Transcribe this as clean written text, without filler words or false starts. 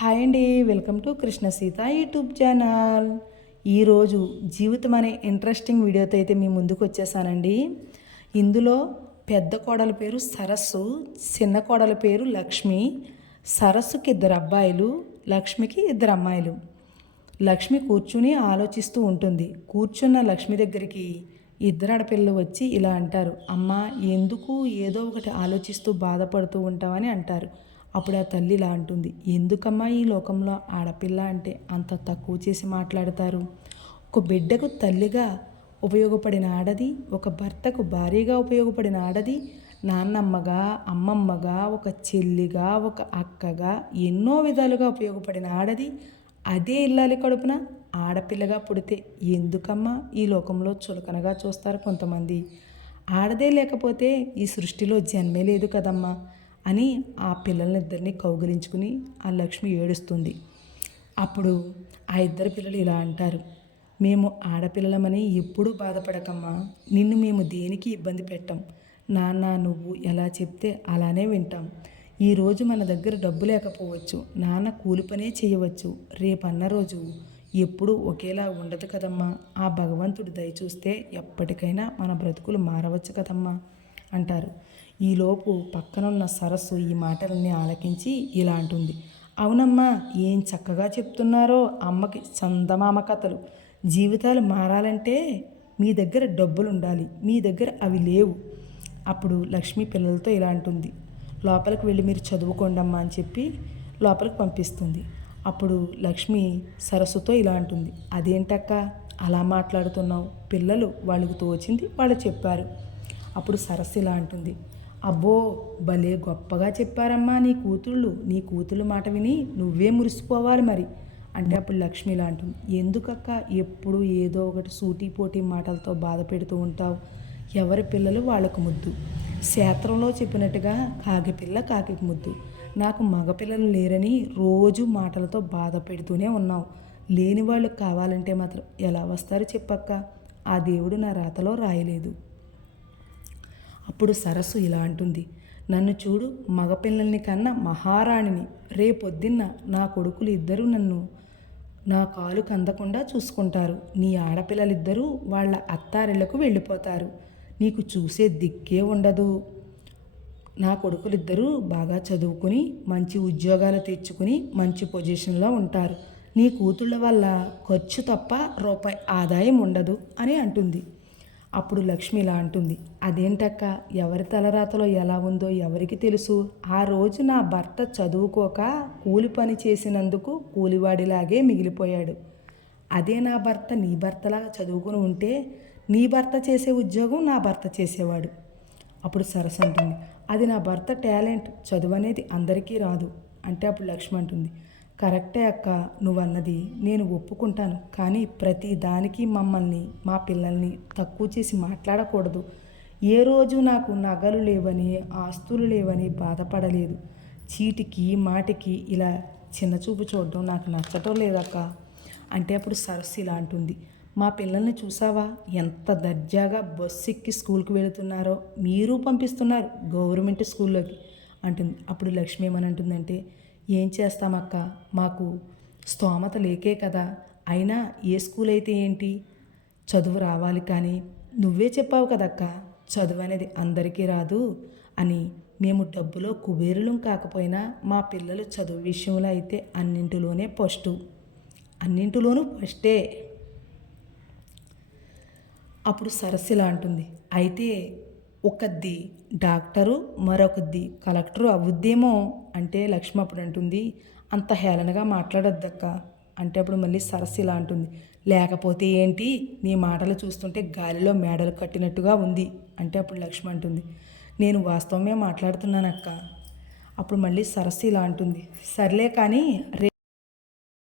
Hi అండి, welcome to Krishna Sita YouTube channel. ఈరోజు జీవితం అనే ఇంట్రెస్టింగ్ వీడియోతో అయితే మీ ముందుకు వచ్చేసానండి. ఇందులో పెద్ద కోడల పేరు సరస్సు, చిన్న కోడల పేరు లక్ష్మి. సరస్సుకి 2 అబ్బాయిలు, లక్ష్మికి 2 అమ్మాయిలు. లక్ష్మి కూర్చుని ఆలోచిస్తూ ఉంటుంది. కూర్చున్న లక్ష్మి దగ్గరికి 2 ఆడపిల్లలు వచ్చి ఇలా అంటారు, అమ్మా ఎందుకు ఏదో ఒకటి ఆలోచిస్తూ బాధపడుతూ ఉంటామని అంటారు. అప్పుడు ఆ తల్లి ఇలా అంటుంది, ఎందుకమ్మా ఈ లోకంలో ఆడపిల్ల అంటే అంత తక్కువ చేసి మాట్లాడతారు? ఒక బిడ్డకు తల్లిగా ఉపయోగపడిన ఆడది, ఒక భర్తకు భార్యగా ఉపయోగపడిన ఆడది, నాన్నమ్మగా, అమ్మమ్మగా, ఒక చెల్లిగా, ఒక అక్కగా ఎన్నో విధాలుగా ఉపయోగపడిన ఆడది అదే ఇల్లాలి కడుపున ఆడపిల్లగా పుడితే ఎందుకమ్మా ఈ లోకంలో చులకనగా చూస్తారు కొంతమంది? ఆడదే లేకపోతే ఈ సృష్టిలో జన్మే లేదు కదమ్మా అని ఆ పిల్లలిద్దరినీ కౌగిలించుకుని ఆ లక్ష్మి ఏడుస్తుంది. అప్పుడు ఆ 2 పిల్లలు ఇలా అంటారు, మేము ఆడపిల్లలమని ఎప్పుడూ బాధపడకమ్మా, నిన్ను మేము దేనికి ఇబ్బంది పెట్టాం. నాన్న నువ్వు ఎలా చెప్తే అలానే వింటాం. ఈరోజు మన దగ్గర డబ్బు లేకపోవచ్చు, నాన్న కూలి పనే చేయవచ్చు, రేపన్న రోజు ఎప్పుడూ ఒకేలా ఉండదు కదమ్మా. ఆ భగవంతుడు దయ చూస్తే ఎప్పటికైనా మన బ్రతుకులు మారవచ్చు కదమ్మా అంటారు. ఈలోపు పక్కనున్న సరస్సు ఈ మాటలన్నీ ఆలకించి ఇలా అంటుంది, అవునమ్మా ఏం చక్కగా చెప్తున్నారో అమ్మకి చందమామ కథలు. జీవితాలు మారాలంటే మీ దగ్గర డబ్బులు ఉండాలి, మీ దగ్గర అవి లేవు. అప్పుడు లక్ష్మి పిల్లలతో ఇలా అంటుంది, లోపలికి వెళ్ళి మీరు చదువుకోండమ్మా అని చెప్పి లోపలికి పంపిస్తుంది. అప్పుడు లక్ష్మి సరస్సుతో ఇలా అంటుంది, అదేంటక్క అలా మాట్లాడుతున్నావు? పిల్లలు వాళ్ళకి తోచింది వాళ్ళు చెప్పారు. అప్పుడు సరస్సు ఇలా అంటుంది, అబ్బో భలే గొప్పగా చెప్పారమ్మా నీ కూతుళ్ళు మాట విని నువ్వే మురిసిపోవాలి మరి అంటే. అప్పుడు లక్ష్మి ఇలా అంటుంది, ఎందుకక్క ఎప్పుడు ఏదో ఒకటి సూటిపోటీ మాటలతో బాధ పెడుతూ ఉంటావు? ఎవరి పిల్లలు వాళ్ళకు ముద్దు. శాస్త్రంలో చెప్పినట్టుగా కాకిపిల్ల కాకికి ముద్దు. నాకు మగపిల్లలు లేరని రోజు మాటలతో బాధ పెడుతూనే ఉన్నావు. లేని వాళ్ళు కావాలంటే మాత్రం ఎలా వస్తారు చెప్పక్క? ఆ దేవుడు నా రాతలో రాయలేదు. అప్పుడు సరస్సు ఇలా అంటుంది, నన్ను చూడు, మగపిల్లల్ని కన్నా మహారాణిని. రేపొద్దున్న నా కొడుకులు ఇద్దరూ నన్ను నా కాలుకు అందకుండా చూసుకుంటారు. నీ ఆడపిల్లలిద్దరూ వాళ్ళ అత్తారిళ్లకు వెళ్ళిపోతారు. నీకు చూసే దిక్కే ఉండదు. నా కొడుకులిద్దరూ బాగా చదువుకుని మంచి ఉద్యోగాలు తెచ్చుకుని మంచి పొజిషన్లో ఉంటారు. నీ కూతుళ్ళ వల్ల ఖర్చు తప్ప రూపాయి ఆదాయం ఉండదు అని అంటుంది. అప్పుడు లక్ష్మి ఇలా అంటుంది, అదేంటక్క ఎవరి తలరాతలో ఎలా ఉందో ఎవరికి తెలుసు? ఆ రోజు నా భర్త చదువుకోక కూలి పని చేసినందుకు కూలివాడిలాగే మిగిలిపోయాడు. అదే నా భర్త నీ భర్తలాగా చదువుకుని ఉంటే నీ భర్త చేసే ఉద్యోగం నా భర్త చేసేవాడు. అప్పుడు సరస్సు అంటుంది, అది నా భర్త టాలెంట్, చదువు అనేది అందరికీ రాదు అంటే. అప్పుడు లక్ష్మి అంటుంది, కరెక్టే అక్క నువ్వన్నది, నేను ఒప్పుకుంటాను. కానీ ప్రతి దానికి మమ్మల్ని మా పిల్లల్ని తక్కువ చేసి మాట్లాడకూడదు. ఏ రోజు నాకు నగలు లేవని ఆస్తులు లేవని బాధపడలేదు. చీటికి మాటికి ఇలా చిన్నచూపు చూడడం నాకు నచ్చటం లేదక్క అంటే. అప్పుడు సరస్సు ఇలా అంటుంది, మా పిల్లల్ని చూసావా ఎంత దర్జాగా బస్సు ఎక్కి స్కూల్కి వెళుతున్నారో, మీరు పంపిస్తున్నారు గవర్నమెంట్ స్కూల్లోకి అంటుంది. అప్పుడు లక్ష్మి ఏమని అంటుందంటే, ఏం చేస్తామక్క, మాకు స్తోమత లేకే కదా. అయినా ఏ స్కూల్ అయితే ఏంటి, చదువు రావాలి. కానీ నువ్వే చెప్పావు కదక్క, చదువు అనేది అందరికీ రాదు అని. మేము డబ్బులో కుబేరులం కాకపోయినా మా పిల్లలు చదువు విషయంలో అయితే అన్నింటిలోనూ ఫస్టే. అప్పుడు సరస్సు ఇలా అంటుంది, అయితే ఒకద్ది డాక్టరు మరొకద్ది కలెక్టరు అవుద్దేమో అంటే. లక్ష్మి అప్పుడు అంటుంది, అంత హేళనగా మాట్లాడొద్దక్క అంటే. అప్పుడు మళ్ళీ సరస్సు ఇలా అంటుంది, లేకపోతే ఏంటి, నీ మాటలు చూస్తుంటే గాలిలో మేడలు కట్టినట్టుగా ఉంది అంటే. అప్పుడు లక్ష్మి అంటుంది, నేను వాస్తవమే మాట్లాడుతున్నానక్క. అప్పుడు మళ్ళీ సరస్సు ఇలా అంటుంది, సర్లే కానీ